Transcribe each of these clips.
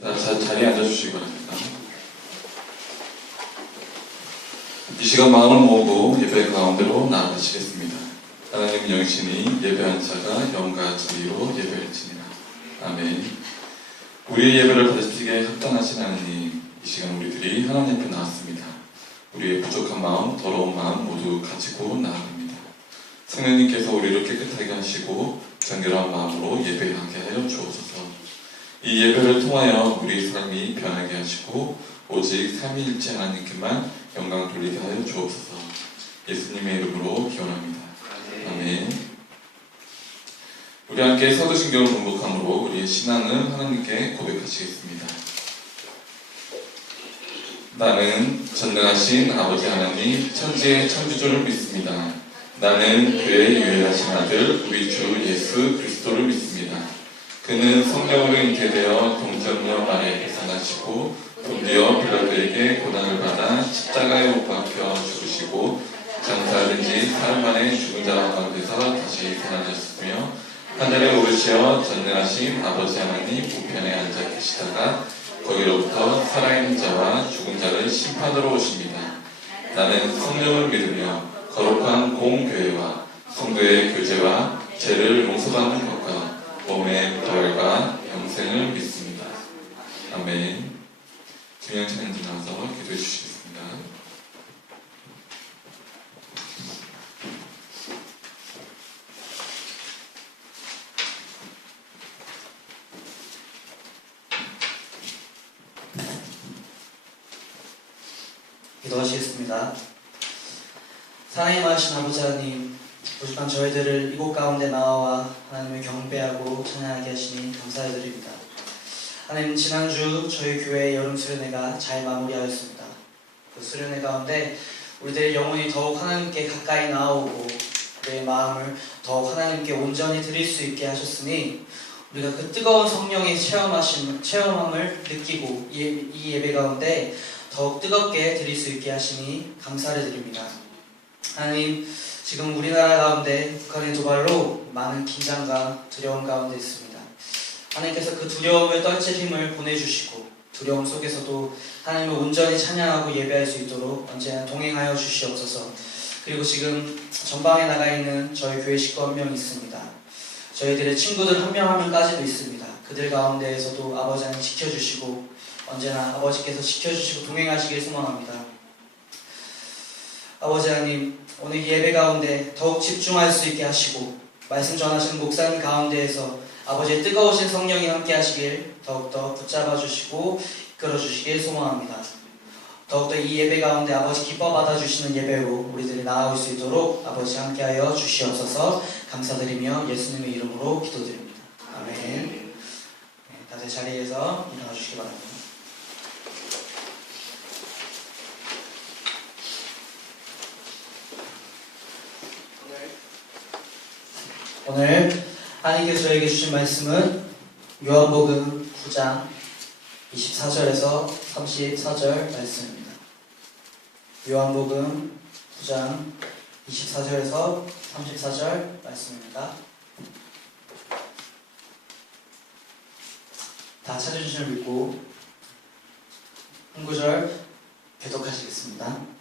자리에 앉아주시기 바랍니다. 이 시간 마음을 모으고 예배 가운데로 나아가시겠습니다. 하나님 영신이 예배한 자가 영과 진리로 예배를 지니라. 아멘. 우리의 예배를 받으시기에 합당하신 하나님, 이 시간 우리들이 하나님 앞에 나왔습니다. 우리의 부족한 마음, 더러운 마음 모두 가지고 나아갑니다. 성령님께서 우리를 깨끗하게 하시고 정결한 마음으로 예배하게 하여 주옵소서. 이 예배를 통하여 우리의 삶이 변하게 하시고 오직 삼위일체 하나님께만 영광 돌리게 하여 주옵소서. 예수님의 이름으로 기원합니다. 아멘. 우리 함께 사도신경을 공독함으로 우리의 신앙을 하나님께 고백하시겠습니다. 나는 전능하신 아버지 하나님 천지의 창조주를 믿습니다. 나는 그의 유일하신 아들 우리 주 예수 그리스도를 믿습니다. 그는 성령으로 잉태되어 동정녀 마리아에게서 나시고 본디오 빌라도에게 고난을 받아 십자가에 못 박혀 죽으시고 장사된 지 사흘 만에 죽은 자 가운데서 다시 살아나셨으며 하늘에 오르시어 전능하신 아버지 하나님 우편에 앉아 계시다가 거기로부터 살아있는 자와 죽은 자를 심판으로 오십니다. 나는 성령을 믿으며 거룩한 공교회와 성도의 교제와 죄를 용서받는 것과 몸의 부활과 영생을 믿습니다. 아멘. 중요한 찬양지 나와서 기도해 주시겠습니다. 기도하시겠습니다. 사랑의 많으신 아버지 하나님, 부족한 저희들을 이곳 가운데 나와 하나님을 경배하고 찬양하게 하시니 감사드립니다. 하나님, 지난주 저희 교회의 여름 수련회가 잘 마무리하였습니다. 그 수련회 가운데 우리들의 영혼이 더욱 하나님께 가까이 나아오고 우리의 마음을 더욱 하나님께 온전히 드릴 수 있게 하셨으니 우리가 그 뜨거운 성령의 체험함을 느끼고 이 예배 가운데 더욱 뜨겁게 드릴 수 있게 하시니 감사를 드립니다. 하나님, 지금 우리나라 가운데 북한의 도발로 많은 긴장과 두려움 가운데 있습니다. 하나님께서 그 두려움을 떨칠 힘을 보내주시고 두려움 속에서도 하나님을 온전히 찬양하고 예배할 수 있도록 언제나 동행하여 주시옵소서. 그리고 지금 전방에 나가 있는 저희 교회 식구 한 명 있습니다. 저희들의 친구들 한 명 한 명까지도 있습니다. 그들 가운데에서도 아버지 하나님 지켜주시고 언제나 아버지께서 지켜주시고 동행하시길 소망합니다. 아버지 하나님, 오늘 예배 가운데 더욱 집중할 수 있게 하시고 말씀 전하시는 목사님 가운데에서 아버지의 뜨거우신 성령이 함께 하시길 더욱더 붙잡아 주시고 이끌어 주시길 소망합니다. 더욱더 이 예배 가운데 아버지 기뻐 받아주시는 예배로 우리들이 나아올 수 있도록 아버지 함께하여 주시옵소서. 감사드리며 예수님의 이름으로 기도드립니다. 아멘. 다들 자리에서 일어나 주시기 바랍니다. 오늘 하나님께서 저에게 주신 말씀은 요한복음 9장 24절에서 34절 말씀입니다. 요한복음 9장 24절에서 34절 말씀입니다. 다 찾으신 줄 믿고 한 구절 교독하시겠습니다.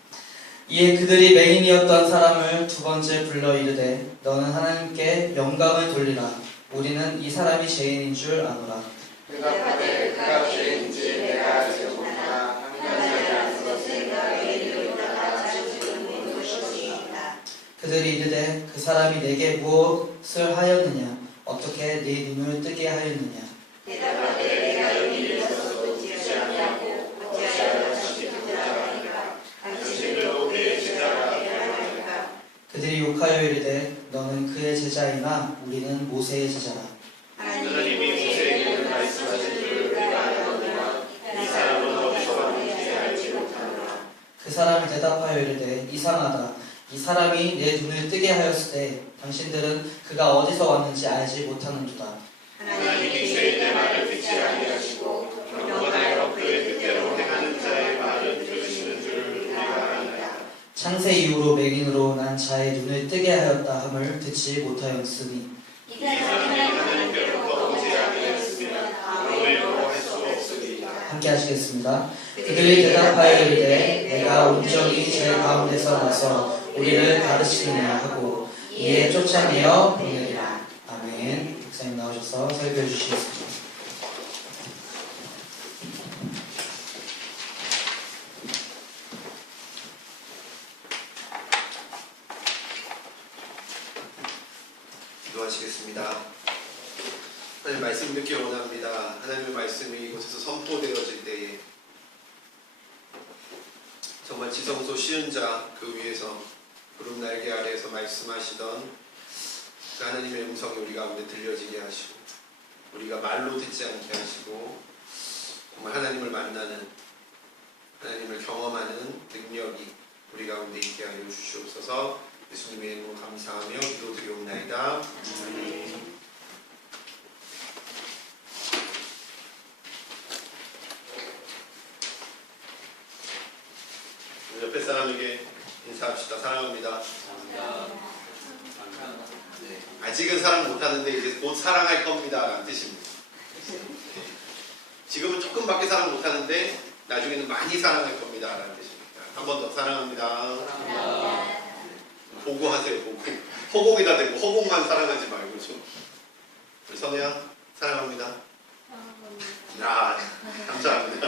이에 그들이 맹인이었던 사람을 두 번째 불러 이르되 너는 하나님께 영광을 돌리라. 우리는 이 사람이 죄인인 줄 아노라. 대답하되 그가 죄인인지 내가 알지 못하나 하나님의 안에서 그가 죄인으로 있다가 자주 지은 것이니이다. 그들이 이르되 그 사람이 내게 무엇을 하였느냐? 어떻게 네 눈을 뜨게 하였느냐? 대답하되 내가 여기 있어서도 듣지 아니하고 어찌하여 다시 듣고자 하니까 당신도 그의 제자가 되게 하니까. 그들이 욕하여 이르되 너는 그의 제자이나 우리는 모세의 제자라. 하나님이 모세에게 말씀하신 줄 우리가 알거니와 이 사람은 어디서 왔는지 알지 못하노라. 그 사람이 대답하여 이르되 이상하다. 이 사람이 내 눈을 뜨게 하였을 때 당신들은 그가 어디서 왔는지 알지 못하는도다. 하나님이 죄인의 말을 듣지 아니하시고 경건하여 그의 뜻대로 행하는 자의 말을 들으시는 줄 우리가 아니라. 창세 이후로 맹인으로 난 자의 눈을 뜨게 하였다 함을 듣지 못하였으니 이 사람이 하나님께로부터 오지 아니하였으면 아무 일도 할 수 없으니 함께 하시겠습니다. 그들이 대답하여 이르되 내가 온전히 제 가운데서 나서 우리를 가르치느냐 하고 이에 쫓아내어 보내리라. 아멘. 목사님 나오셔서 설교해 주시겠습니다. 기도하시겠습니다. 하나님 말씀 듣기 원합니다. 하나님의 말씀이 이곳에서 선포되어질 때에 정말 지성소 시은자 그 위에서 구름 날개 아래에서 말씀하시던 그 하나님의 음성이 우리 가운데 들려지게 하시고 우리가 말로 듣지 않게 하시고 정말 하나님을 만나는 하나님을 경험하는 능력이 우리 가운데 있게 하여 주시옵소서. 예수님의 이름으로 감사하며 기도드리옵나이다. 아멘. 옆에 사람에게 인사합시다. 사랑합니다. 네, 아직은 사랑 못하는데 이제 곧 사랑할 겁니다 라는 뜻입니다. 지금은 조금밖에 사랑 못하는데 나중에는 많이 사랑할 겁니다 라는 뜻입니다. 한 번 더 사랑합니다. 보고하세요. 보고. 허공에다 대고 허공만 사랑하지 말고 좀. 우리 선우야 사랑합니다. 아, 감사합니다.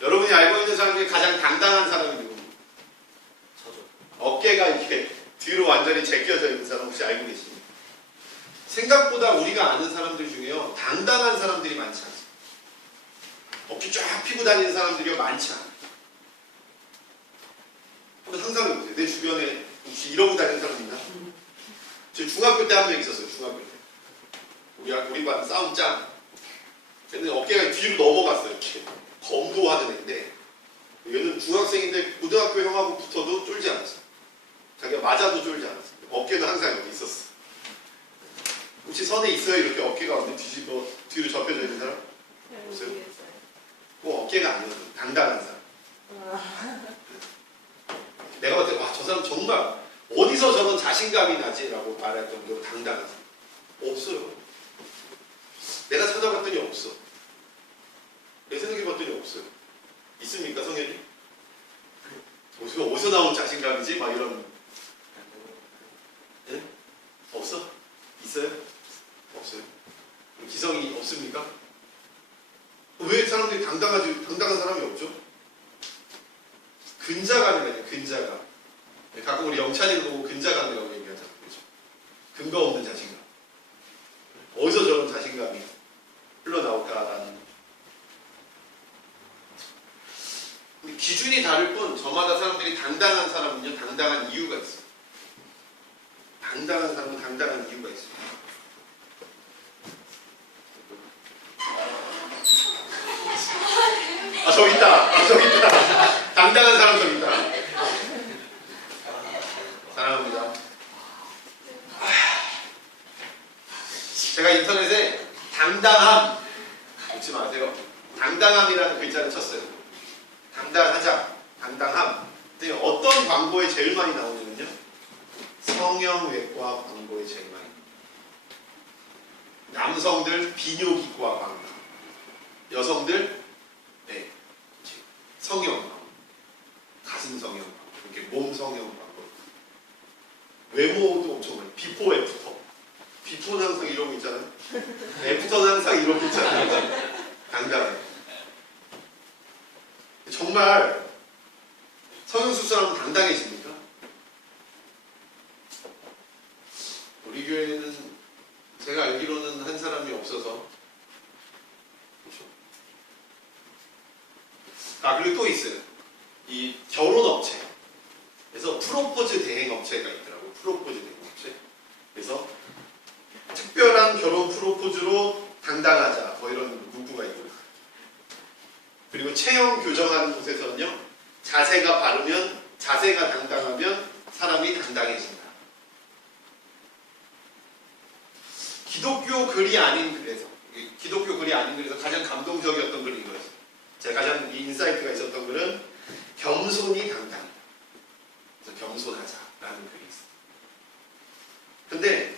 여러분이 알고 있는 사람 중에 가장 당당한 사람이 누굽니까? 어깨가 이렇게 뒤로 완전히 제껴져 있는 사람 혹시 알고 계십니까? 생각보다 우리가 아는 사람들 중에요 당당한 사람들이 많지 않습니다. 어깨 쫙 펴고 다니는 사람들이 많지 않아요. 항상 해보세요. 내 주변에 혹시 이러고 다니는 사람 있나? 저 중학교 때 한 명 있었어요. 중학교 때 우리 반 싸움 짱. 근데 어깨가 뒤로 넘어갔어요. 이렇게 검도하는 애인데 얘는 중학생인데 고등학교 형하고 붙어도 쫄지 않았어요. 자기가 맞아도 쫄지 않았어요. 어깨는 항상 여기 있었어. 혹시 선에 있어요? 이렇게 어깨가 완전 뒤집어 뒤로 접혀져 있는 사람? 없어요? 꼭 어깨가 아니어도 당당한 사람. 내가 봤을 때 와, 저 사람 정말 어디서 저런 자신감이 나지라고 말할 정도로 당당한 사람 없어요. 내가 찾아봤더니 없어. 내 생각해봤더니 없어요. 있습니까, 성현이? 어디서 나온 자신감이지? 막 이런. 네? 없어? 있어요? 없어요. 기성이 없습니까? 왜 사람들이 당당한 사람이 없죠? 근자감이라요. 근자감. 가끔 우리 영찬이를 보고 근자감이라고 얘기하잖아요. 그렇죠? 근거 없는 자신감. 어디서 저런 자신감이 흘러나올까라는. 기준이 다를 뿐 저마다 사람들이 당당한 사람은요 당당한 이유가 있어요. 당당한 사람은 당당한 이유가 있어요. 아, 저기 있다. 저기 있다. 당당한 사람 저기 있다. 사랑합니다. 제가 인터넷에 당당함 웃지 마세요. 당당함이라는 글자를 쳤어요. 당당하자, 당당함. 근데 어떤 광고에 제일 많이 나오냐면요. 성형외과 광고에 제일 많이 나와요. 남성들 비뇨기과 광고, 여성들 네, 성형 광고, 가슴 성형 광고, 이렇게 몸 성형 광고. 외모도 엄청 많이. 비포 애프터. 비포는 항상 이러고 있잖아요. 애프터는 항상 이러고 있잖아요. 당당해. 정말 성형수술하면 당당해집니까? 우리 교회는 제가 알기로는 한 사람이 없어서. 그렇죠? 아, 그리고 또 있어요. 이 결혼업체. 그래서 프로포즈 대행업체가 있더라고요. 프로포즈 대행업체. 그래서 특별한 결혼 프로포즈로 당당하자. 뭐 이런 문구가 있고요. 그리고 체형 교정하는 곳에서는요. 자세가 바르면, 자세가 당당하면 사람이 당당해진다. 기독교 글이 아닌 글에서, 기독교 글이 아닌 글에서 가장 감동적이었던 글이 이거였어요. 제가 가장 인사이트가 있었던 글은 겸손이 당당이다. 그래서 겸손하자라는 글이 있어요. 근데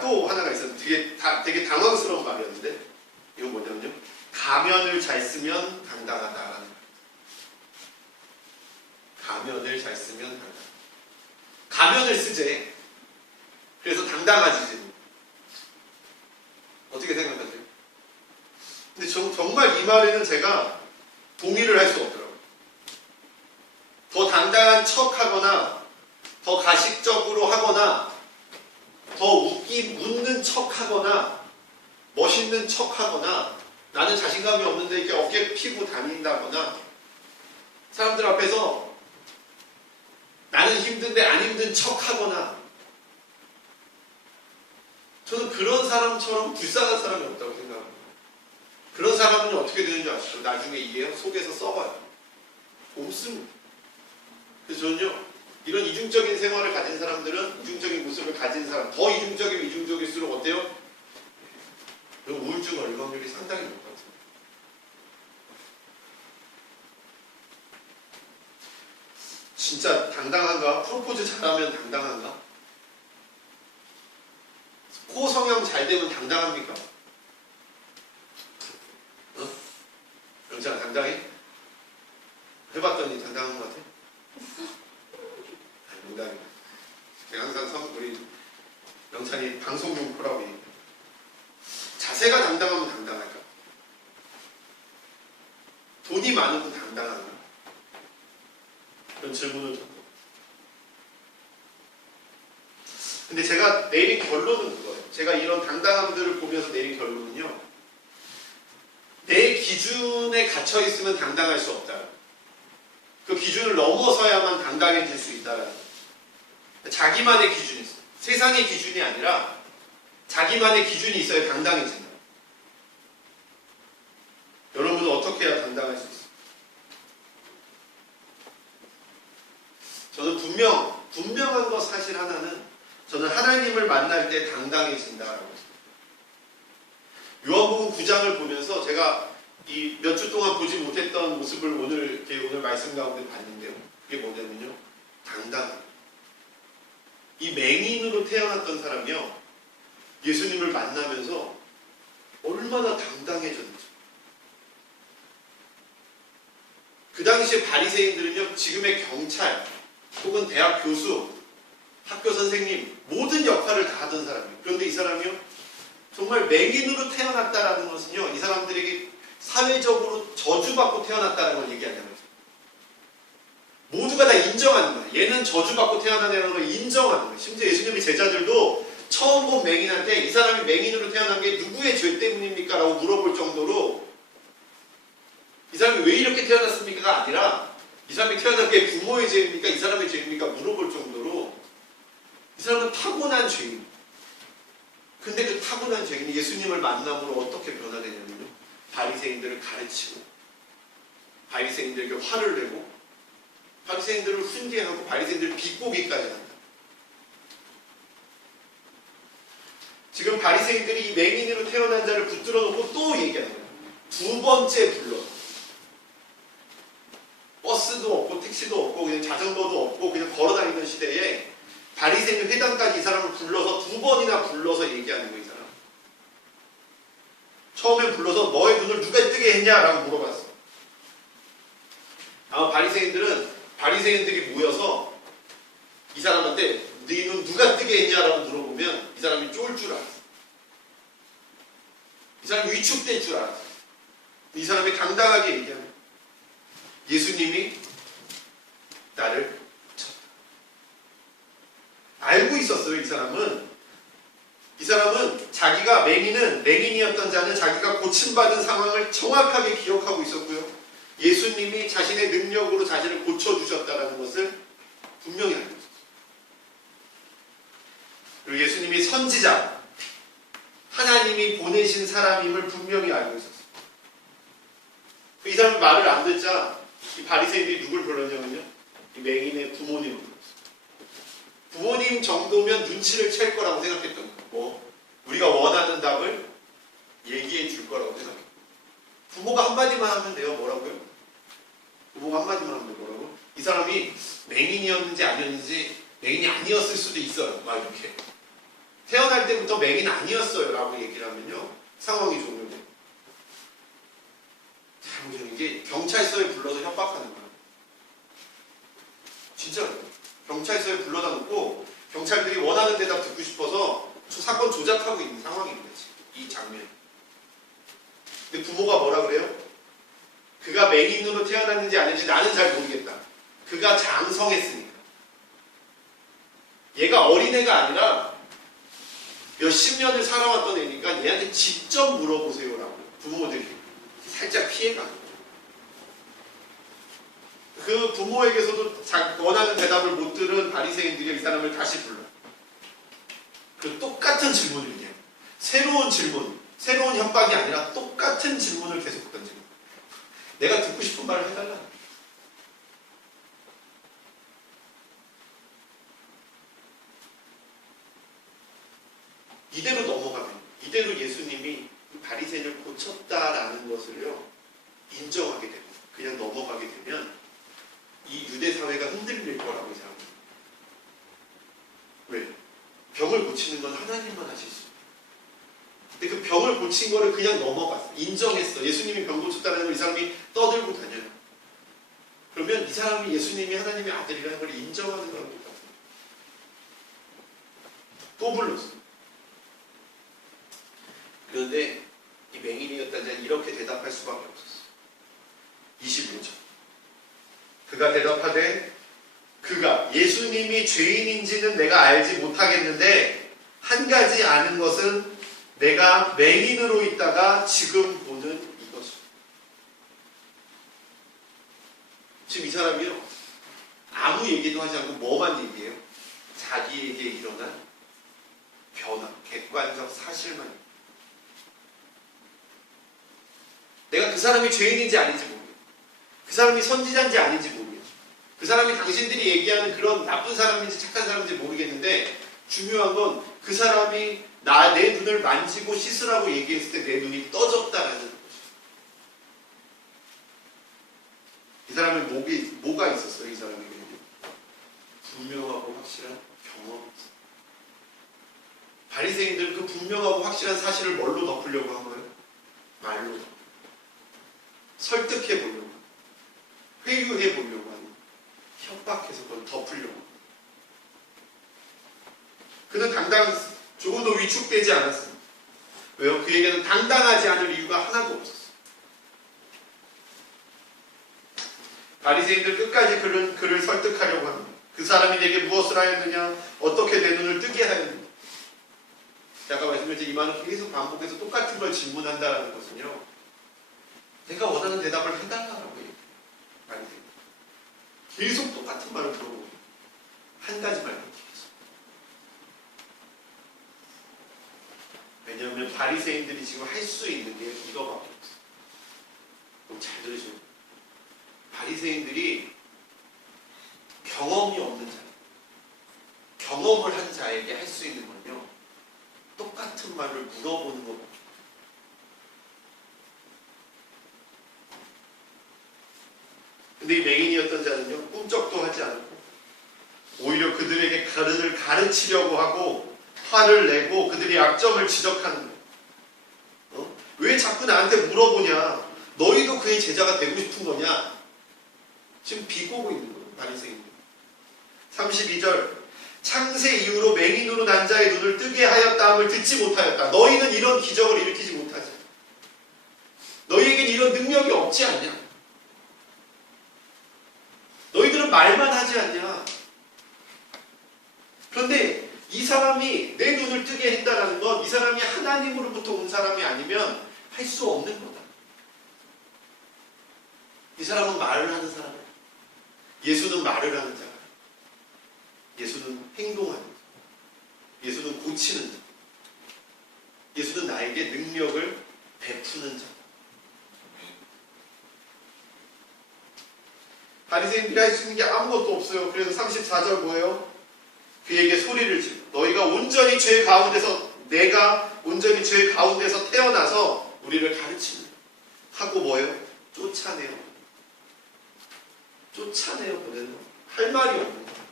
또 하나가 있었는데 되게 당황스러운 말이었는데 이건 뭐냐면요. 가면을 잘 쓰면 당당하다. 가면을 잘 쓰면 당당. 가면을 쓰재. 그래서 당당하지. 어떻게 생각하세요? 근데 정말 이 말에는 제가 동의를 할 수 없더라고요. 더 당당한 척하거나 더 가식적으로 하거나 더 웃는 척하거나 멋있는 척하거나 나는 자신감이 없는데 이렇게 어깨 피고 다닌다거나 사람들 앞에서 나는 힘든데 안 힘든 척하거나 저는 그런 사람처럼 불쌍한 사람이 없다고 생각합니다. 그런 사람은 어떻게 되는지 아시죠? 나중에 이게요 속에서 썩어요. 없습니다. 그래서 저는요 이런 이중적인 생활을 가진 사람들은 이중적인 모습을 가진 사람 더 이중적이면 이중적일수록 어때요? 우울증 올 확률이 상당히 높거든요. 진짜 당당한가? 프로포즈 잘하면 당당한가? 코 성형 잘 되면 당당합니까? 영찬 당당해? 해봤더니 당당한 것 같아? 농담이야. 제가 항상 우리 영찬이 방송용 프라고 얘기해요. 자세가 당당하면 당당할까? 돈이 많으면 당당한가? 그런 질문을 줬고. 근데 제가 내린 결론은 그거예요. 제가 이런 당당함들을 보면서 내린 결론은요. 내 기준에 갇혀 있으면 당당할 수 없다. 그 기준을 넘어서야만 당당해질 수 있다라는 거예요. 자기만의 기준이 있어요. 세상의 기준이 아니라 자기만의 기준이 있어야 당당해진다. 여러분은 어떻게 해야 당당할 수 있어요? 저는 분명한 거 사실 하나는 저는 하나님을 만날 때 당당해진다라고 했어요. 요한복음 9장을 보면서 제가 이 몇 주 동안 보지 못했던 모습을 오늘 말씀 가운데 봤는데요. 그게 뭐냐면요. 당당함. 이 맹인으로 태어났던 사람이요. 예수님을 만나면서 얼마나 당당해졌는지. 그 당시에 바리새인들은요. 지금의 경찰 혹은 대학 교수, 학교 선생님 모든 역할을 다 하던 사람이에요. 그런데 이 사람이요. 정말 맹인으로 태어났다라는 것은요. 이 사람들에게 사회적으로 저주받고 태어났다는 걸 얘기하는 거죠. 모두가 다 인정하는 거예요. 얘는 저주받고 태어나는 걸 인정하는 거예요. 심지어 예수님의 제자들도 처음 본 맹인한테 이 사람이 맹인으로 태어난 게 누구의 죄 때문입니까? 라고 물어볼 정도로 이 사람이 왜 이렇게 태어났습니까?가 아니라 이 사람이 태어난 게 부모의 죄입니까? 이 사람의 죄입니까? 물어볼 정도로 이 사람은 타고난 죄입니다. 근데 그 타고난 죄인이 예수님을 만남으로 어떻게 변화되냐면요. 바리새인들을 가르치고 바리새인들에게 화를 내고 바리새인들을 훈계하고 바리새인들을 비꼬기까지 한다. 지금 바리새인들이 이 맹인으로 태어난 자를 붙들어 놓고 또 얘기하는 거예요. 두 번째 불러. 버스도 없고 택시도 없고 그냥 자전거도 없고 그냥 걸어다니는 시대에 바리새인 회당까지 이 사람을 불러서 두 번이나 불러서 얘기하는 거예요. 이 사람. 처음에 불러서 너의 눈을 누가 뜨게 했냐라고 물어봤어. 아마 바리새인들이 모여서 이 사람한테 네 눈 누가 뜨게 했냐라고 물어보면 이 사람이 쫄 줄 알았어. 이 사람이 위축될 줄 알았어. 이 사람이 당당하게 얘기하는 거예요. 예수님이 나를 쳤다. 알고 있었어요. 이 사람은 자기가 맹인이었던 자는 자기가 고침받은 상황을 정확하게 기억하고 있었고요. 예수님이 자신의 능력으로 자신을 고쳐주셨다는 것을 분명히 알고 있었어요. 그리고 예수님이 선지자, 하나님이 보내신 사람임을 분명히 알고 있었어요. 이 사람은 말을 안 듣자 이 바리새인들이 누굴 불렀냐면요. 이 맹인의 부모님을 불렀어요. 부모님 정도면 눈치를 챌 거라고 생각했던 거고 우리가 원하는 답을 얘기해 줄 거라고 생각해요. 부모가 한마디만 하면 돼요. 뭐라고요? 부모가 한마디만 하면 뭐라고? 이 사람이 맹인이었는지 아니었는지 맹인이 아니었을 수도 있어요. 막 이렇게. 태어날 때부터 맹인 아니었어요. 라고 얘기를 하면요. 상황이 종료돼요. 보세요. 이게 경찰서에 불러서 협박하는 거예요. 진짜로. 경찰서에 불러다 놓고 경찰들이 원하는 대답 듣고 싶어서 사건 조작하고 있는 상황입니다. 지금. 이 장면. 근데 부모가 뭐라 그래요? 그가 맹인으로 태어났는지 아닌지 나는 잘 모르겠다. 그가 장성했으니까. 얘가 어린애가 아니라 몇십 년을 살아왔던 애니까 얘한테 직접 물어보세요라고 부모들이 살짝 피해가는 거죠. 그 부모에게서도 원하는 대답을 못 들은 바리새인들이 이 사람을 다시 불러. 그 똑같은 질문을 해요. 새로운 질문, 새로운 협박이 아니라 똑같은 질문을 계속 던지는 거예요. 내가 듣고 싶은 말을 해달라. 이대로 넘어가면, 이대로 예수님이 바리새인을 고쳤다라는 것을요 인정하게 되고 그냥 넘어가게 되면 이 유대 사회가 흔들릴 거라고 생각합니다. 왜? 병을 고치는 건 하나님만 하실 수 있어요. 근데 그 병을 고친 거를 그냥 넘어갔어. 인정했어. 예수님이 병 고쳤다는 걸 이 사람이 떠들고 다녀요. 그러면 이 사람이 예수님이 하나님의 아들이라는 걸 인정하는 거랑 똑같아요. 또 불렀어. 그런데 이 맹인이었다는 자는 이렇게 대답할 수밖에 없었어. 25절. 그가 대답하되 그가 예수님이 죄인인지는 내가 알지 못하겠는데 한 가지 아는 것은 내가 맹인으로 있다가 지금 보는 이것이다. 지금 이 사람이요 아무 얘기도 하지 않고 뭐만 얘기해요? 자기에게 일어난 변화, 객관적 사실만. 내가 그 사람이 죄인인지 아닌지 모르겠어. 그 사람이 선지자인지 아닌지 모르겠어. 그 사람이 당신들이 얘기하는 그런 나쁜 사람인지 착한 사람인지 모르겠는데 중요한 건 그 사람이 내 눈을 만지고 씻으라고 얘기했을 때 내 눈이 떠졌다라는 거죠. 이 사람의 뭐가 있었어요? 이 사람에게 분명하고 확실한 경험이 있어요. 바리새인들은 그 분명하고 확실한 사실을 뭘로 덮으려고 한 거예요? 말로 덮으려고. 설득해 보려고, 회유해 보려고 하는, 협박해서 그걸 덮으려고. 그는 조금도 위축되지 않았습니다. 왜요? 그에게는 당당하지 않을 이유가 하나도 없었어요. 바리새인들 끝까지 그를 설득하려고 합니다. 그 사람이 내게 무엇을 하였느냐? 어떻게 내 눈을 뜨게 하였느냐? 아까 말씀드렸듯이 이만은 계속 반복해서 똑같은 걸 질문한다는 것은요. 내가 원하는 대답을 해달라고 얘기해요. 바리새인들. 계속 똑같은 말을 들어보고 한 가지 말만 기억해서. 왜냐하면 바리새인들이 지금 할 수 있는 게 이거밖에 없어요. 그럼 잘 들으시고 바리새인들이 경험이 없는 자, 경험을 한 자에게 할 수 있는 건요 똑같은 말을 물어보는 것밖에. 근데 이 맹인이었던 자는요 꿈쩍도 하지 않고 오히려 그들에게 가르치려고 하고 화를 내고 그들의 약점을 지적하는 거예요. 왜 자꾸 나한테 물어보냐? 너희도 그의 제자가 되고 싶은 거냐? 지금 비꼬고 있는 거예요. 바리새인들. 32절 창세 이후로 맹인으로 난 자의 눈을 뜨게 하였다함을 듣지 못하였다. 너희는 이런 기적을 일으키지 못하지. 너희에겐 이런 능력이 없지 않냐? 너희들은 말만 하지 않냐? 그런데 이 사람이 내 눈을 뜨게 했다는 건 이 사람이 하나님으로부터 온 사람이 아니면 할 수 없는 거다. 이 사람은 말을 하는 사람이야. 예수는 말을 하는 자야. 예수는 행동하는 자. 예수는 고치는 자. 예수는 나에게 능력을 베푸는 자. 바리새인들이 할 수 있는 게 아무것도 없어요. 그래서 34절 뭐예요? 그에게 소리를 지르. 너희가 온전히 죄 가운데서 내가 온전히 죄 가운데서 태어나서 우리를 가르치는 하고 뭐예요? 쫓아내요. 쫓아내요 보내는 거. 할 말이 없는 거예요.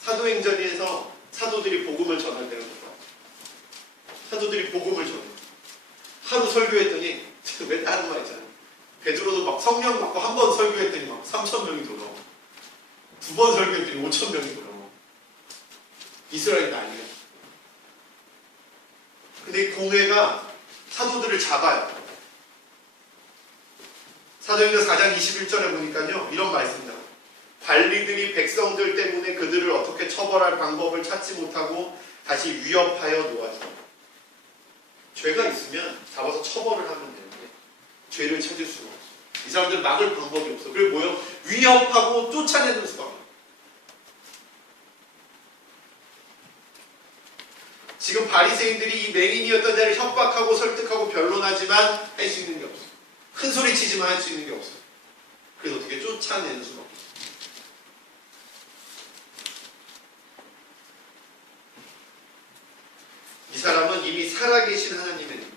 사도행전에서 사도들이 복음을 전할 때가 똑같아요. 사도들이 복음을 전해요. 하루 설교했더니 맨날 하는 말 있잖아요. 베드로도 막 성령 받고 한 번 설교했더니 막 3,000명이 돌아. 두 번 설교했더니 5,000명이 돌아. 이스라엘이 난리야. 근데 이 공회가 사도들을 잡아요. 사도행전 4장 21절에 보니까요, 이런 말씀입니다. 관리들이 백성들 때문에 그들을 어떻게 처벌할 방법을 찾지 못하고 다시 위협하여 놓아줘. 죄가 있으면 잡아서 처벌을 하면 되는데 죄를 찾을 수가 없어. 이 사람들 막을 방법이 없어. 그리고 뭐요? 위협하고 쫓아내는 수가 없어. 지금 바리새인들이 이 맹인이었던 자를 협박하고 설득하고 변론하지만 할 수 있는 게 없어. 큰 소리 치지만 할 수 있는 게 없어. 그래서 어떻게 쫓아내는 수가 없어. 이 사람은 이미 살아계신 하나님의 님.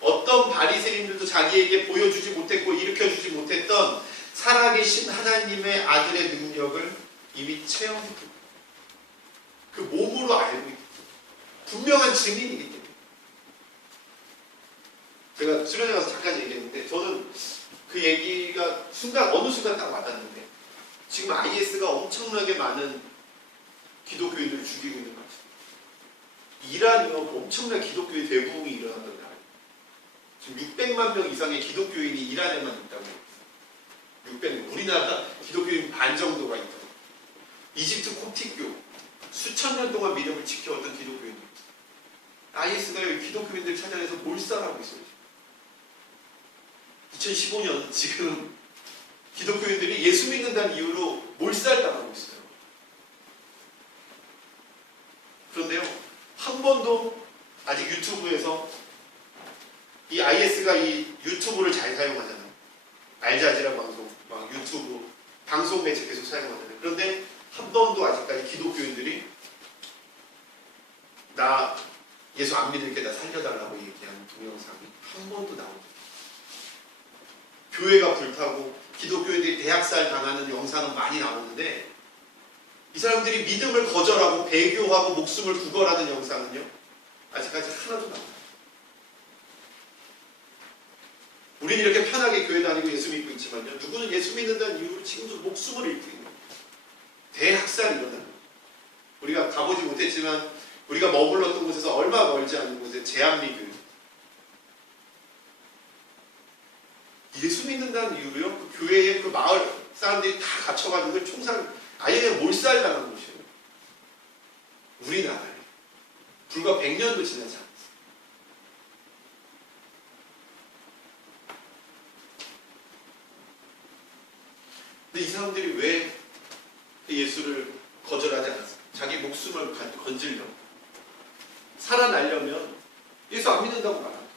어떤 바리새인들도 자기에게 보여주지 못했고 일으켜주지 못했던 살아계신 하나님의 아들의 능력을 이미 체험했고 그 몸으로 알고 있고 분명한 증인이기 때문에. 제가 수련회 가서 잠깐 얘기했는데 저는 그 얘기가 어느 순간 딱 와닿는데 지금 IS가 엄청나게 많은 기독교인들을 죽이고 있는 것 같아요. 이란이요, 엄청난 기독교의 대부흥이 일어났던 나라예요. 지금 600만 명 이상의 기독교인이 이란에만 있다고 해요. 600명. 우리나라 기독교인 반 정도가 있다고. 이집트 콥틱교 수천 년 동안 믿음을 지켜왔던 기독교인들. IS가 기독교인들 찾아내서 몰살하고 있어요. 2015년 지금 기독교인들이 예수 믿는다는 이유로 몰살당하고 있어요. 그런데요, 한 번도 아직 유튜브에서 이 IS가 이 유튜브를 잘 사용하잖아요. 알자지라 방송, 막 유튜브 방송 매체 계속 사용하잖아요. 그런데 한 번도 아직까지 기독교인들이 나 예수 안 믿을게 나 살려달라고 얘기하는 동영상이 한 번도 나오지 않아요. 교회가 불타고 기독교인들이 대학살 당하는 영상은 많이 나오는데 이 사람들이 믿음을 거절하고 배교하고 목숨을 구걸하는 영상은요 아직까지 하나도 나오지 않아요. 우리는 이렇게 편하게 교회 다니고 예수 믿고 있지만요, 누구는 예수 믿는다는 이유로 지금도 목숨을 잃고 있는 거예요. 대학살이 일어나는 거예요. 우리가 가보지 못했지만 우리가 머물렀던 곳에서 얼마 멀지 않은 곳에 제한미교회, 예수 믿는다는 이유로요, 그 교회에 그 마을 사람들이 다 갇혀가지고 총살, 아예 몰살당한 곳이에요. 우리나라에 불과 100년도 지나지 않았어요. 근데 이 사람들이 왜 예수를 거절하지 않았어요? 자기 목숨을 건지려고. 살아나려면 예수 안 믿는다고 말합니다.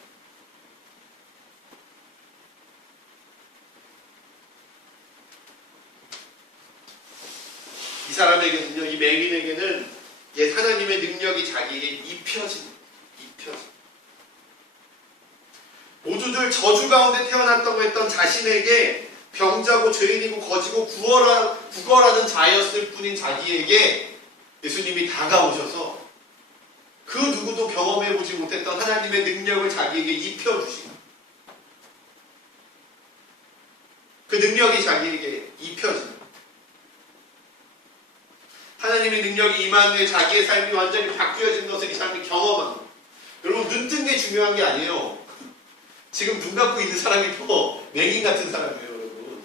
이 사람에게는요, 이 맹인에게는 옛 하나님의 능력이 자기에게 입혀집니다. 모두들 저주 가운데 태어났다고 했던 자신에게 병자고 죄인이고 거지고 구걸하는 자였을 뿐인 자기에게 예수님이 다가오셔서 그 누구도 경험해보지 못했던 하나님의 능력을 자기에게 입혀주십니다. 그 능력이 자기에게 입혀집니다. 하나님의 능력이 임한 후에 자기의 삶이 완전히 바뀌어진 것을 이 사람이 경험합니다. 여러분, 눈 뜬 게 중요한 게 아니에요. 지금 눈 감고 있는 사람이 더 맹인 같은 사람이에요, 여러분.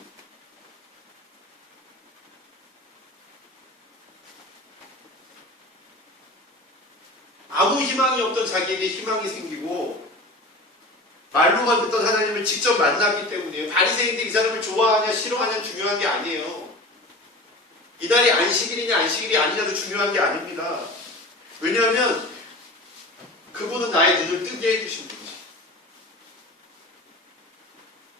아무 희망이 없던 자기에게 희망이 생기고 말로만 듣던 하나님을 직접 만났기 때문이에요. 바리새인들이 이 사람을 좋아하냐 싫어하냐 중요한 게 아니에요. 이날이 안식일이냐 안식일이 아니냐도 중요한 게 아닙니다. 왜냐하면 그분은 나의 눈을 뜨게 해주신 분이시.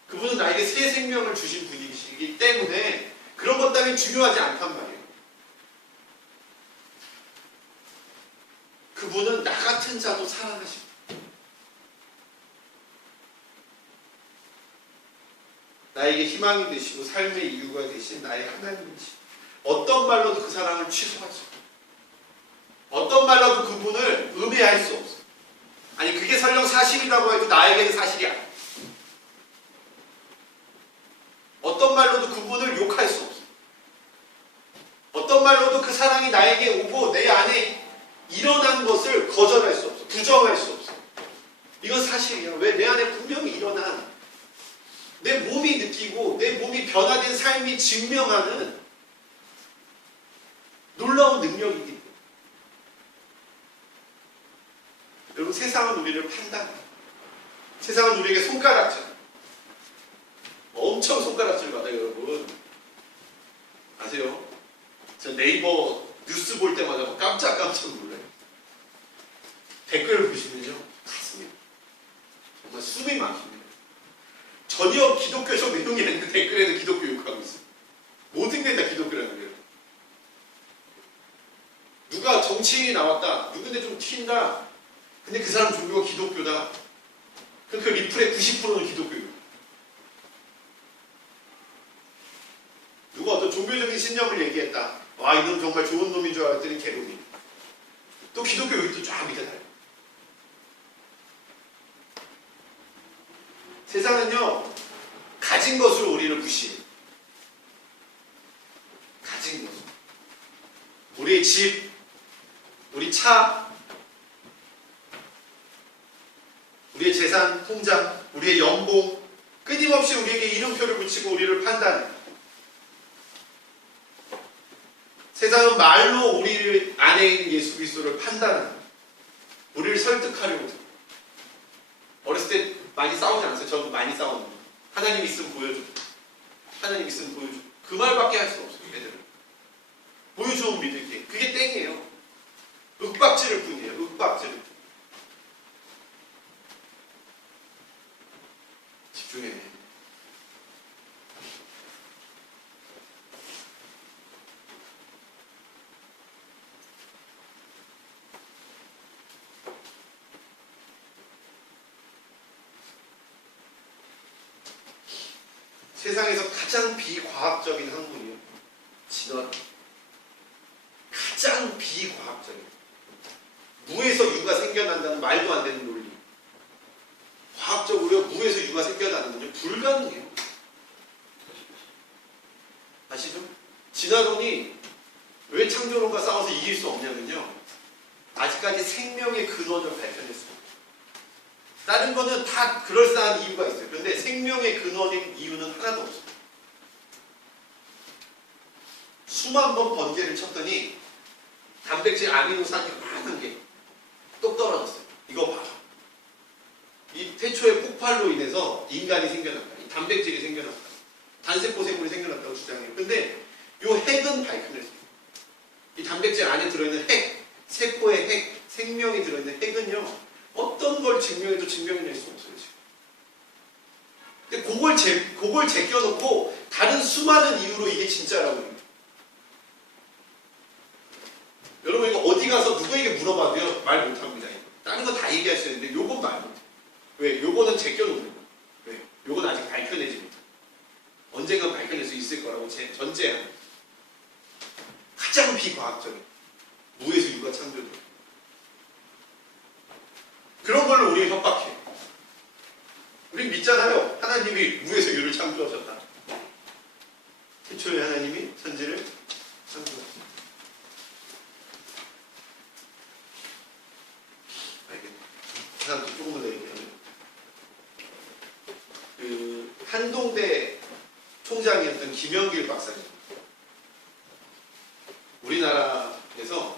그분은 나에게 새 생명을 주신 분이시기 때문에 그런 것 따윈 중요하지 않단 말이에요. 그분은 나 같은 자도 사랑하십니다. 나에게 희망이 되시고 삶의 이유가 되신 나의 하나님이십니다. 어떤 말로도 그 사랑을 취소하지, 어떤 말로도 그분을 음해할 수 없어요. 아니 그게 설령 사실이라고 해도 나에게는 사실이 아니야. 어떤 말로도 그분을 욕할 수 없어. 어떤 말로도 그 사랑이 나에게 오고 내 안에 일어난 것을 거절할 수 없어. 부정할 수 없어. 이건 사실이야. 왜? 내 안에 분명히 일어난 내 몸이 느끼고 내 몸이 변화된 삶이 증명하는 놀라운 능력이기 때문에. 여러분 세상은 우리를 판단해. 세상은 우리에게 손가락질. 엄청 손가락질 받아요 여러분. 아세요? 저 네이버 뉴스 볼 때마다 깜짝깜짝 놀라요. 댓글을 보시면요 가슴이 정말 숨이 막힙니다. 전혀 기독교적 내용이 아닌데 댓글에는 기독교 욕하고 있어요. 모든 게 다 기독교라는 거예요. 누가 정치인이 나왔다. 누군데 좀 튄다. 근데 그 사람 종교가 기독교다. 그럼 그 리플의 90%는 기독교예요. 누가 어떤 종교적인 신념을 얘기했다. 와, 이놈 정말 좋은 놈인 줄 알았더니 개놈이. 또 기독교 여기 또 쫙 밑에 달려. 세상은요, 가진 것으로 우리를 무시해. 가진 것. 우리의 집, 우리 차, 우리의 재산, 통장, 우리의 연봉, 끊임없이 우리에게 이름표를 붙이고 우리를 판단해. 세상은 말로 우리 안에 있는 예수 그리스도를 판단합니다. 우리를 설득하려고 해요. 어렸을 때 많이 싸우지 않았어요? 저도 많이 싸웠는데. 하나님 있으면 보여줘. 하나님 있으면 보여줘. 그 말밖에 할 수 없어요, 애들은. 보여주면 믿을게. 그게 땡이에요. 윽박지를 뿐이에요. 윽박지를. 집중해. 세상에서 가장 비과학적인 학문이요. 진화. 가장 비과학적인. 무에서 유가 생겨난다는 말도 안 되는 논리. 과학적으로 무에서 유가 생겨나는 건요 불가능해요. 아시죠? 진화론이 왜 창조론과 싸워서 이길 수 없냐면요. 아직까지 생명의 근원을 발견했습니다. 다른 거는 다 그럴싸한 이유가 있어요. 그런데 생명의 근원인 이유는 하나도 없어요. 수만 번 번개를 쳤더니 단백질 아미노산이 많은 게 똑 떨어졌어요. 이거 봐봐. 이 태초의 폭발로 인해서 인간이 생겨났다. 이 단백질이 생겨났다. 단세포 생물이 생겨났다고 주장해요. 근데 이 핵은 밝혀냈어요. 이 단백질 안에 들어있는 핵, 세포의 핵, 생명이 들어있는 핵은요. 어떤 걸 증명해도 증명해낼 수 없어요. 지금. 근데 그걸 제껴놓고 다른 수많은 이유로 이게 진짜라고 해요. 여러분 이거 어디 가서 누구에게 물어봐도요. 말 못합니다. 다른 거 다 얘기할 수 있는데 요건 말 못해. 왜? 요거는 제껴놓는 거예요. 왜? 요건 아직 밝혀내지 못해. 언젠간 밝혀낼 수 있을 거라고 전제하는 가장 비과학적인 무에서 유가 창조돼. 그런 걸로 우리를 협박해. 우린 믿잖아요. 하나님이 무에서 유를 창조하셨다. 태초에 하나님이 천지를 창조하셨다. 알겠네. 하나 조금만 더 얘기하면 그 한동대 총장이었던 김영길 박사님. 우리나라에서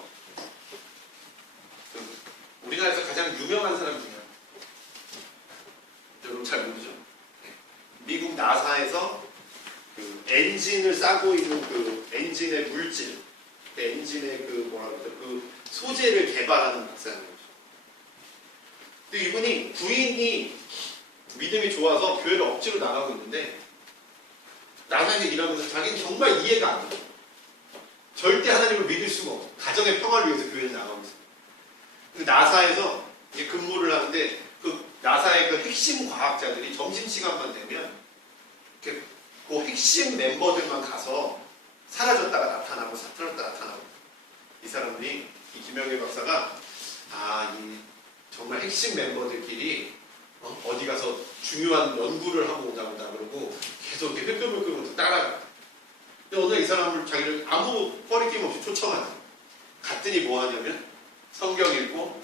가장 유명한 사람 중에 하나. 여러분 잘 모르죠? 미국 나사에서 그 엔진을 싸고 있는 그 엔진의 물질, 그 엔진의 그 뭐라 그러죠? 그 소재를 개발하는 박사님. 근데 이분이 부인이 믿음이 좋아서 교회를 억지로 나가고 있는데 나사에서 일하면서 자기는 정말 이해가 안 돼요. 절대 하나님을 믿을 수가 없어. 가정의 평화를 위해서 교회를 나가고 있어요. 나사에서 이제 근무를 하는데 그 나사의 그 핵심 과학자들이 점심시간만 되면 이렇게 그 핵심 멤버들만 가서 사라졌다가 나타나고 사라졌다가 나타나고 이 사람들이 이 김영일 박사가 이 정말 핵심 멤버들끼리 어디 가서 중요한 연구를 하고 오자고 그러고 계속 이렇게 끌끌끌끌 따라가. 근데 어느 날 이 사람을 자기를 아무 꺼리낌 없이 초청하지. 갔더니 뭐 하냐면 성경 읽고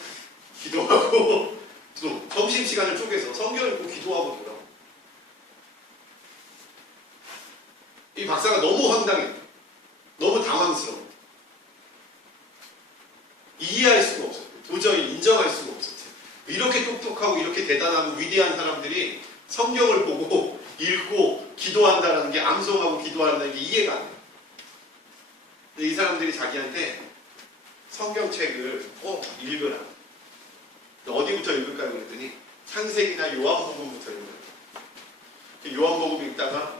기도하고 또 점심시간을 쪼개서 성경 읽고 기도하고 돌아오고. 이 박사가 너무 황당해. 너무 당황스러워. 이해할 수가 없었대. 도저히 인정할 수가 없었대. 이렇게 똑똑하고 이렇게 대단하고 위대한 사람들이 성경을 보고 읽고 기도한다는 게, 암송하고 기도한다는 게 이해가 안 돼. 근데 이 사람들이 자기한테 성경책을 읽으라. 어디부터 읽을까요? 그랬더니 창세기나 요한복음부터 읽으라. 요한복음 읽다가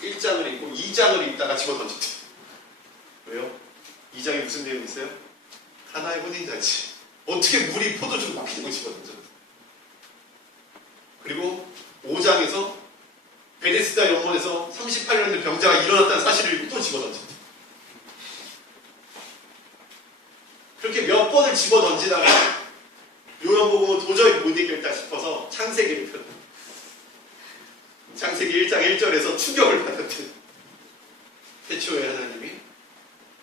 1장을 읽고 2장을 읽다가 집어던졌대. 왜요? 2장에 무슨 내용이 있어요? 가나의 혼인잔치. 어떻게 물이 포도주로 막히는 거 집어던져. 그리고 5장에서 베데스다 연못에서 38년 된 병자가 일어났다는 사실을 읽고 또 집어던졌대. 그렇게 몇 번을 집어던지다가 요한복음은 도저히 못 읽겠다 싶어서 창세기를 폈다. 창세기 1장 1절에서 충격을 받았대. 태초에 하나님이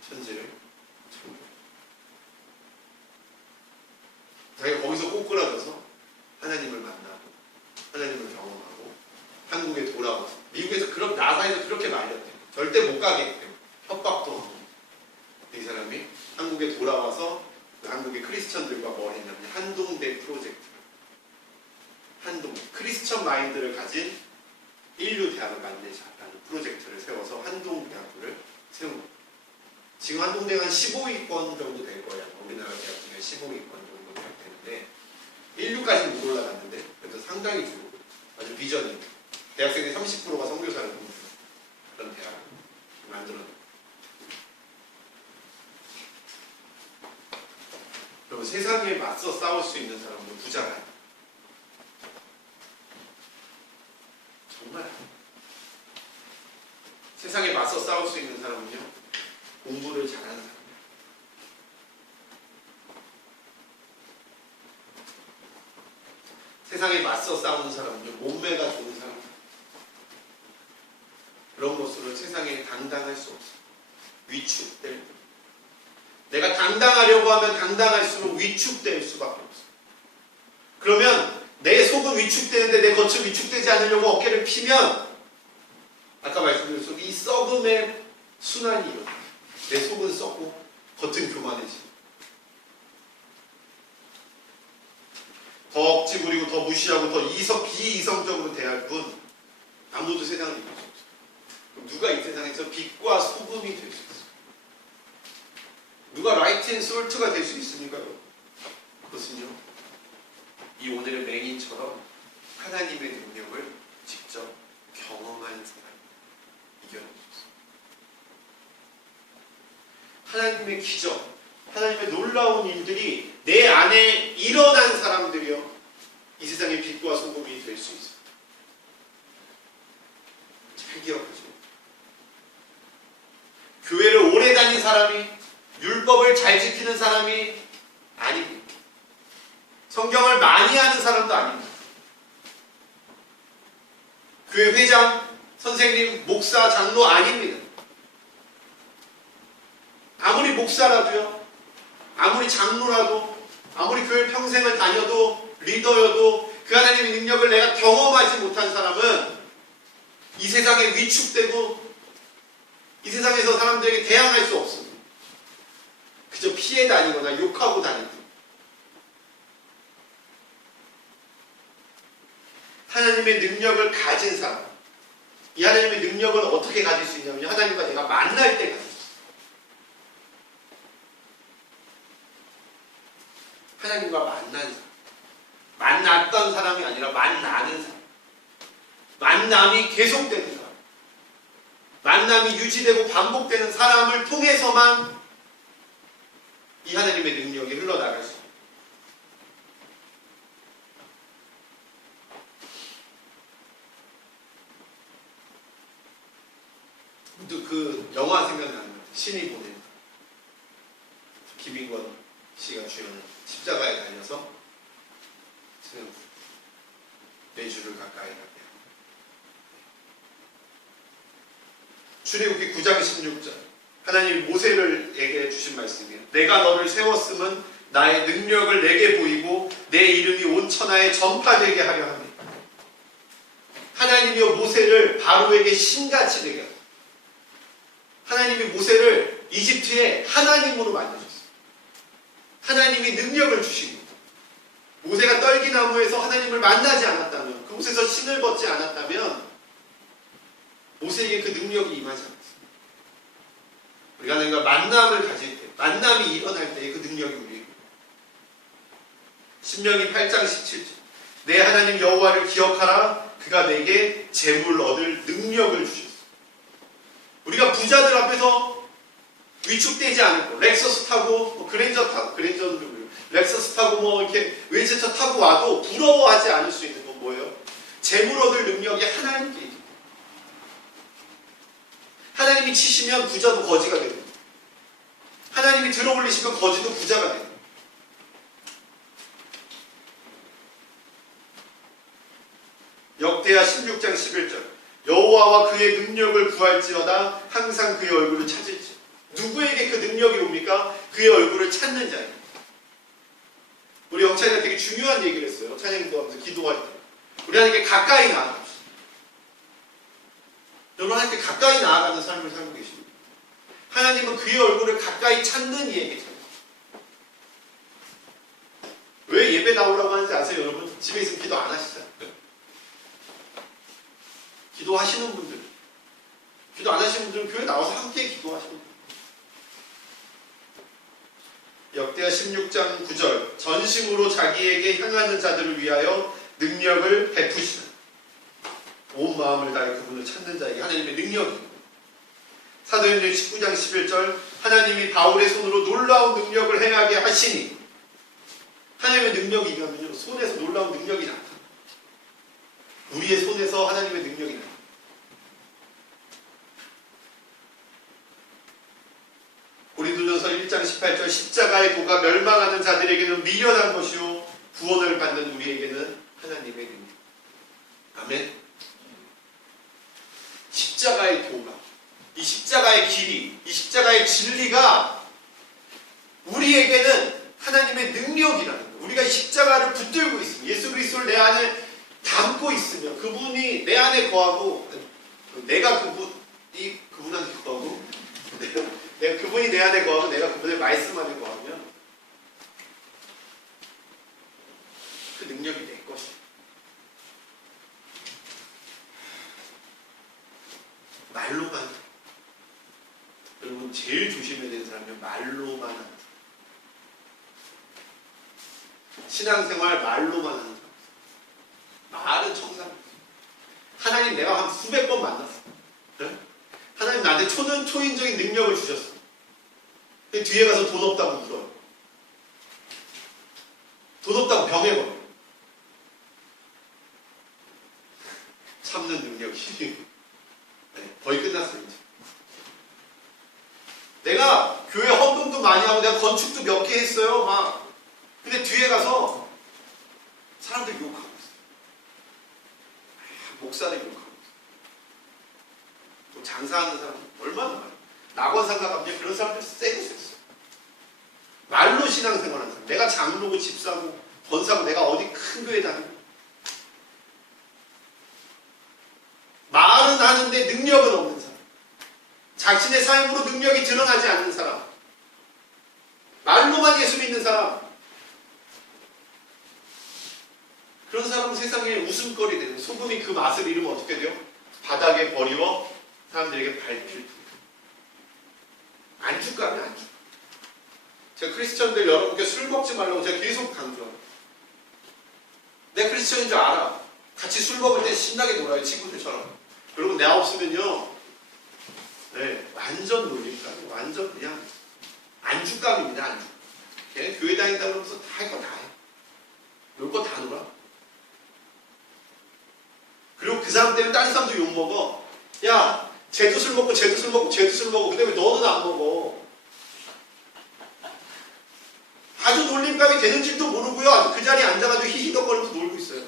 천지를 창조했다. 자기가 거기서 꼬꾸라져서 하나님을 만나고 하나님을 경험하고 한국에 돌아와서 미국에서 나사에서 그렇게 말렸대. 절대 못 가게끔 협박도 하고. 이 사람이 한국에 돌아와서 한국의 크리스천들과 뭘 했냐면 한동대 프로젝트, 크리스천 마인드를 가진 인류 대학을 만들자라는 프로젝트를 세워서 한동대학교를 세운 거예요. 지금 한동대가 한 15위권 정도 될 거예요. 우리나라 대학 중에 15위권 정도 되는데 인류까지는 못 올라갔는데 그래도 상당히 주고 아주 비전이 대학생의 30%가 선교사를 보는 그런 대학을 만들어냈어요. 여러분, 세상에 맞서 싸울 수 있는 사람은 부자가 정말 세상에 맞서 싸울 수 있는 사람은요, 공부를 잘하는 사람이에요. 세상에 맞서 싸우는 사람은요, 몸매가 좋은 사람. 그런 것으로 세상에 당당할 수 없어요. 위축될 뿐. 내가 당당하려고 하면 당당할수록 위축될 수밖에 없어요. 그러면 내 속은 위축되는데 내 겉은 위축되지 않으려고 어깨를 피면 아까 말씀드렸듯이 이 썩음의 순환이 일어나요. 내 속은 썩고 겉은 교만해지고 더 억지 부리고 더 무시하고 더 비이성적으로 대할 뿐 아무도 세상을 이길 수 없어요. 누가 이 세상에서 빛과 소금이 될 수 있어요? 누가 라이트 앤 솔트가 될 수 있습니까요? 그것은요, 이 오늘의 맹인처럼 하나님의 능력을 직접 경험한 사람이 이겨낼 수 있어요. 하나님의 기적, 하나님의 놀라운 일들이 내 안에 일어난 사람들이요, 이 세상의 빛과 소금이 될 수 있어요. 잘 기억하죠. 교회를 오래 다닌 사람이, 율법을 잘 지키는 사람이 아닙니다. 성경을 많이 아는 사람도 아닙니다. 교회 회장, 선생님, 목사, 장로 아닙니다. 아무리 목사라도요, 아무리 장로라도, 아무리 교회 평생을 다녀도, 리더여도 그 하나님의 능력을 내가 경험하지 못한 사람은 이 세상에 위축되고 이 세상에서 사람들에게 대항할 수 없습니다. 그저 피해 다니거나 욕하고 다니고. 하나님의 능력을 가진 사람, 이 하나님의 능력을 어떻게 가질 수 있냐면 하나님과 내가 만날 때 가질 수 있어요. 하나님과 만난 사람, 만났던 사람이 아니라 만나는 사람, 만남이 계속되는 사람, 만남이 유지되고 반복되는 사람을 통해서만 이 하나님의 능력이 흘러나갈 수 있습니다. 또 그 영화 생각나는 것 같아요. 신이 보낸 김인권 씨가 주연한 십자가에 달려서 내 주를 가까이 하게 하고. 출애굽기 9장 16절 하나님이 모세에게 주신 말씀이에요. 내가 너를 세웠음은 나의 능력을 내게 보이고 내 이름이 온 천하에 전파되게 하려 합니다. 하나님이여 모세를 바로에게 신같이 되게 하고 하나님이 모세를 이집트의 하나님으로 만드셨어요. 하나님이 능력을 주시고 모세가 떨기나무에서 하나님을 만나지 않았다면 그곳에서 신을 벗지 않았다면 모세에게 그 능력이 임하지 않았어요. 우리가 하나님과 만남을 가질 때 만남이 일어날 때 그 능력이 우리에게 신명기 8장 17절 내 하나님 여호와를 기억하라 그가 내게 재물 얻을 능력을 주셨어. 우리가 부자들 앞에서 위축되지 않고 렉서스 타고 그랜저는 누구예요? 렉서스 타고 이렇게 외제차 타고 와도 부러워하지 않을 수 있는 건 뭐예요? 재물 얻을 능력이 하나님께 있습니다. 하나님이 치시면 부자도 거지가 됩니다. 하나님이 들어올리시면 거지도 부자가 됩니다. 역대하 16장 11절 여호와와 그의 능력을 구할지어다 항상 그의 얼굴을 찾을지. 누구에게 그 능력이 옵니까? 그의 얼굴을 찾는 자예요. 우리 영찬이가 되게 중요한 얘기를 했어요. 찬양도 하면서 기도할 때 우리 하나님께 가까이 나아갑시다. 여러분 하나님께 가까이 나아가는 삶을 살고 계십니다. 하나님은 그의 얼굴을 가까이 찾는 이에게 찾는. 왜 예배 나오라고 하는지 아세요? 여러분 집에 있으면 기도 안 하시잖아요. 기도하시는 분들, 기도 안 하시는 분들은 교회 나와서 함께 기도하시는 분들. 역대하 16장 9절 전심으로 자기에게 향하는 자들을 위하여 능력을 베푸시는 온 마음을 다해 그분을 찾는 자에게 하나님의 능력입니다. 사도행전 19장 11절 하나님이 바울의 손으로 놀라운 능력을 행하게 하시니 하나님의 능력이 임하면요 손에서 놀라운 능력이 나타납니다. 우리의 손에서 하나님의 능력이 나옵니다. 고린도전서 1장 18절 십자가의 도가 멸망하는 자들에게는 미련한 것이요 구원을 받는 우리에게는 하나님의 능력. 아멘. 십자가의 도가 이 십자가의 길이 이 십자가의 진리가 우리에게는 하나님의 능력이라는 거예요. 우리가 이 십자가를 붙들고 있으면 예수 그리스도를 내 안에 담고 있으면 그분이 내 안에 거하고 내가 그분한테 거하고 내가 그분이 내 안에 거하고 내가 그분의 말씀 안에 거하면 그 능력이 내 것이야. 말로만 여러분 제일 조심해야 되는 사람은 말로만 하는 사람. 신앙생활 말로만 하는 사람. 말은 청산. 하나님 내가 한 수백 번 만났어. 네? 하나님 나한테 초인적인 능력을 주셨어. 근데 뒤에 가서 돈 없다고 물어요. 돈 없다고 병해버려. 참는 능력이. 네, 거의 끝났어요. 이제. 내가 교회 헌금도 많이 하고 내가 건축도 몇 개 했어요. 막. 근데 뒤에 가서 사람들 욕하고 있어요. 목사를 욕하고 있어요. 또 장사하는 사람 얼마나 많아요. 낙원상가 가면 그런 사람들 세고 셌어요. 말로 신앙생활하는 사람. 내가 장로고 집사고 권사고 내가 어디 큰 교회 다니고 말은 하는데 능력은 없는 사람. 자신의 삶으로 능력이 드러나지 않는 사람. 말로만 예수 믿는 사람. 그런 사람은 세상에 웃음거리 되는 소금이 그 맛을 잃으면 어떻게 돼요? 바닥에 버리워 사람들에게 밟힐 뿐. 안주감이 안주. 제가 크리스천들 여러분께 술 먹지 말라고 제가 계속 강조합니다. 내가 크리스천인 줄 알아. 같이 술 먹을 때 신나게 놀아요. 친구들처럼. 여러분 내가 없으면요. 네, 완전 놀림감. 완전 그냥 안주감입니다. 안주. 걔 교회 다닌다 그러면서 다 할 거 다 해. 놀 거 다 놀아. 그리고 그 사람 때문에 다른 사람도 욕먹어. 야, 쟤도 술 먹고 쟤도 술 먹고 쟤도 술 먹고 근데 왜 너는 안 먹어? 아주 놀림감이 되는 줄도 모르고요. 아주 그 자리에 앉아가지고 히히덕거리면서 놀고 있어요.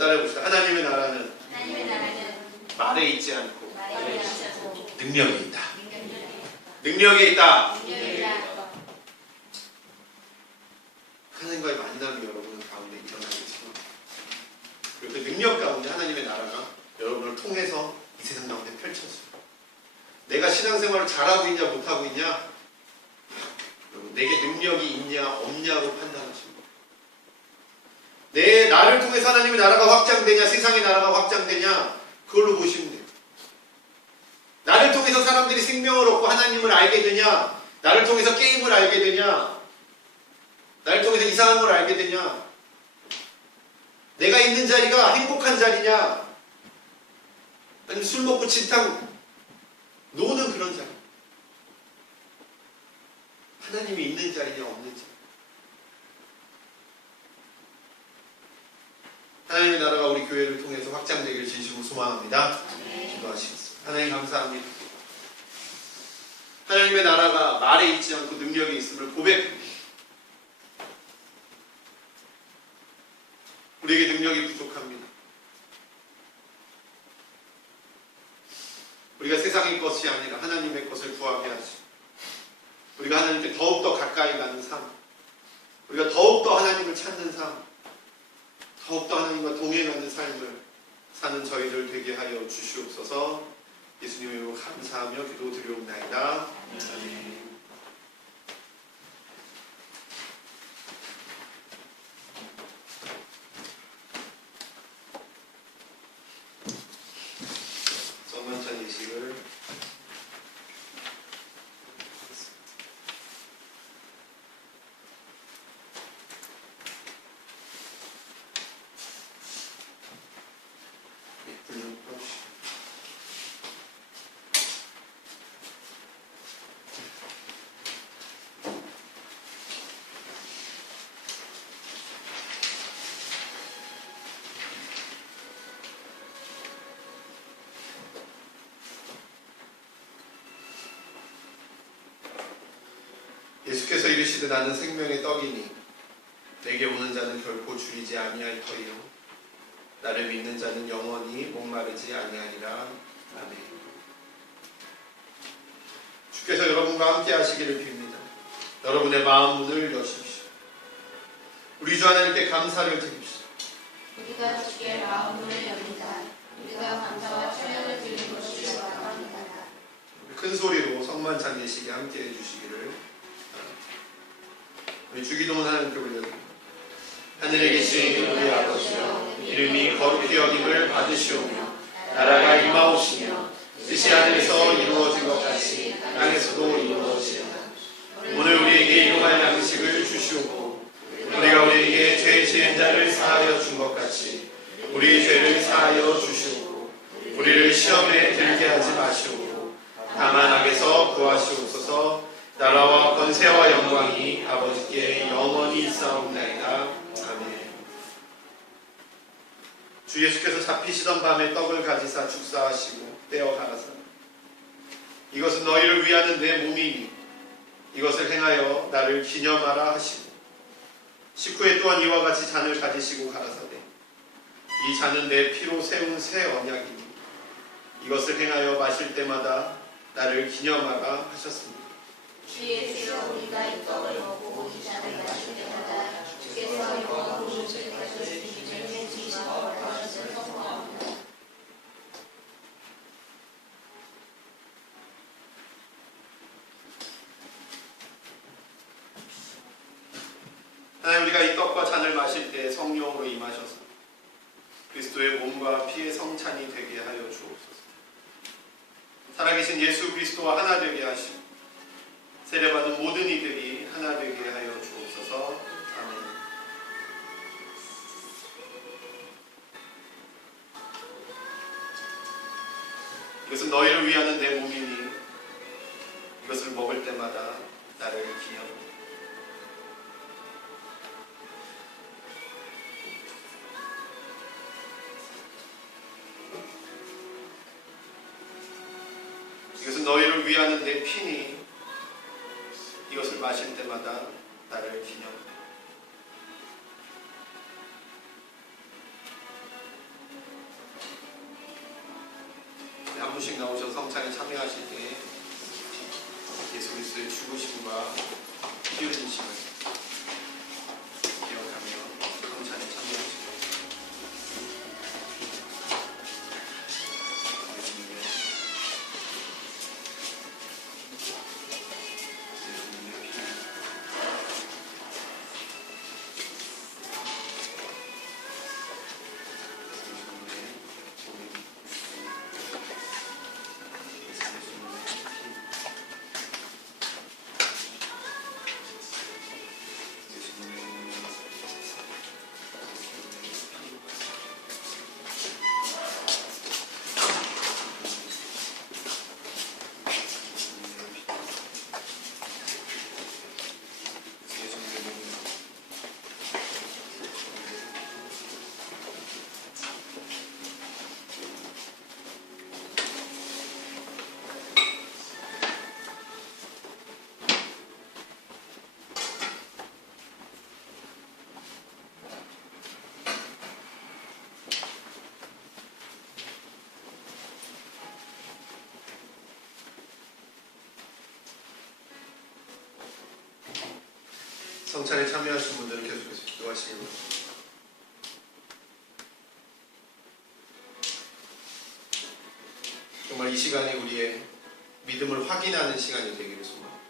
따라해봅시다. 하나님의 나라는 하나님의 나라는 말에 있지 않고 말에 있지 않고 능력이 있다. 능력이 있다. 능력이다. 하나님과의 만남이 여러분 가운데 일어나겠지만 그리고 그 능력 가운데 하나님의 나라가 여러분을 통해서 이 세상 가운데 펼쳐져요. 내가 신앙생활을 잘하고 있냐 못하고 있냐 여러분 내게 능력이 있냐 없냐로 판단하십니다. 나를 통해서 하나님의 나라가 확장되냐 세상의 나라가 확장되냐 그걸로 보시면 돼요. 나를 통해서 사람들이 생명을 얻고 하나님을 알게 되냐 나를 통해서 게임을 알게 되냐 나를 통해서 이상한 걸 알게 되냐 내가 있는 자리가 행복한 자리냐 아니면 술 먹고 진탕 노는 그런 자리 하나님이 있는 자리냐 없는 자리 하나님의 나라가 우리 교회를 통해서 확장되기를 진심으로 소망합니다. 기도하시겠습니다. 하나님 감사합니다. 하나님의 나라가 말에 있지 않고 능력이 있음을 고백합니다. 우리에게 능력이 부족합니다. 우리가 세상의 것이 아니라 하나님의 것을 구하게 하시고 우리가 하나님께 더욱더 가까이 가는 삶 우리가 더욱더 하나님을 찾는 삶 더욱더 하나님과 동행하는 삶을 사는 저희들 되게 하여 주시옵소서. 예수님의 이름으로 감사하며 기도드리옵나이다. 아멘. 성만찬 예식을 예수께서 이르시되 나는 생명의 떡이니 내게 오는 자는 결코 줄이지 아니할 터이요 나를 믿는 자는 영원히 목마르지 아니하리라. 아멘. 주께서 여러분과 함께 하시기를 빕니다. 여러분의 마음 문을 여십시오. 우리 주 하나님께 감사를 드립시다. 우리가 주께 마음을 엽니다. 우리가 감사와 찬양을 드리는 것이 마땅합니다. 큰 소리로 성만찬 예식에 함께 해주시기를 우리 주기도문 하나님께 올려드립니다. 하늘에 계신 우리 아버지여 이름이 거룩히 여김을 받으시오며 나라가 임하오시며 뜻이 하늘에서 이루어진 것 같이 땅에서도 이루어지리라. 오늘 우리에게 일용할 양식을 주시옵고 우리가 우리에게 죄 지은 자를 사하여 준 것 같이 우리 죄를 사하여 주시옵고 우리를 시험에 들게 하지 마시옵고 다만 악에서 구하시옵소서. 나라와 권세와 영광이 아버지께 영원히 있사옵나이다. 아멘. 주 예수께서 잡히시던 밤에 떡을 가지사 축사하시고 떼어 가라사 이것은 너희를 위하는 내 몸이니 이것을 행하여 나를 기념하라 하시고 식후에 또한 이와 같이 잔을 가지시고 가라사대 이 잔은 내 피로 세운 새 언약이니 이것을 행하여 마실 때마다 나를 기념하라 하셨습니다. 주 예수여 우리가 이 떡을 먹고 이 잔을 마실 때마다 주께서 영원으로 오실 때까지 주님을 지키시고 하셨을 성공합니다. 하나님 우리가 이 떡과 잔을 마실 때 성령으로 임하셔서 그리스도의 몸과 피의 성찬이 되게 하여 주옵소서. 살아계신 예수 그리스도와 하나 되게 하시고 세례받은 모든 이들이 하나 되게 하여 주옵소서. 아멘. 이것은 너희를 위하는 내 몸이니 이것을 먹을 때마다 나를 기념하라. 이것은 너희를 위하는 내 피니 이것을 마실 때마다 나를 기념하라. 참여하실 때 예수 그리스도의 죽으심과 피 흘리심을 기억하며 성찬에 참여하시고 예수님의 피 성찬에 참여하신 분들은 계속해서 기도하시기 바랍니다. 정말 이 시간이 우리의 믿음을 확인하는 시간이 되기를 소망합니다.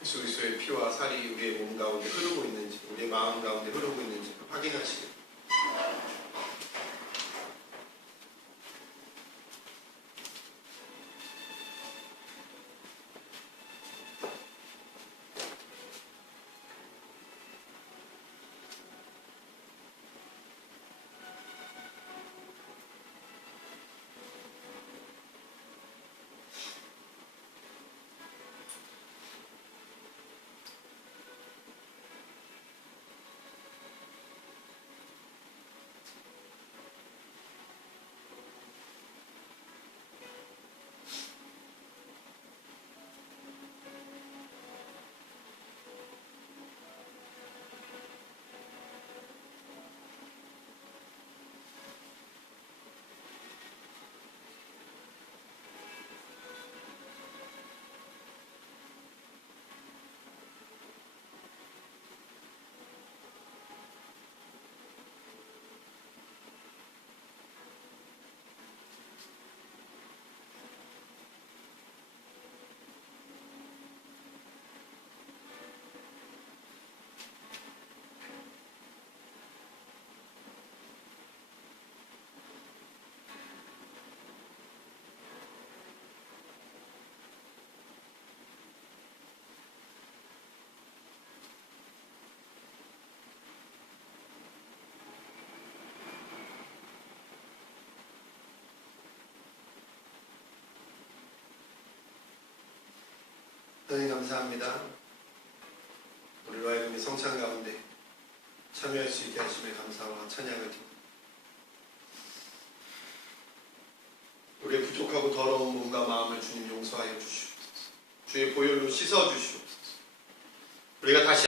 예수 그리스도의 피와 살이 우리의 몸 가운데 흐르고 있는지, 우리의 마음 가운데 흐르고 있는지 확인하시길. 하나님 감사합니다. 우리로 하여금 이 성찬 가운데 참여할 수 있게 하심에 감사와 찬양을 드립니다. 우리의 부족하고 더러운 몸과 마음을 주님 용서하여 주시옵소서. 주의 보혈로 씻어 주시옵소서. 우리가 다시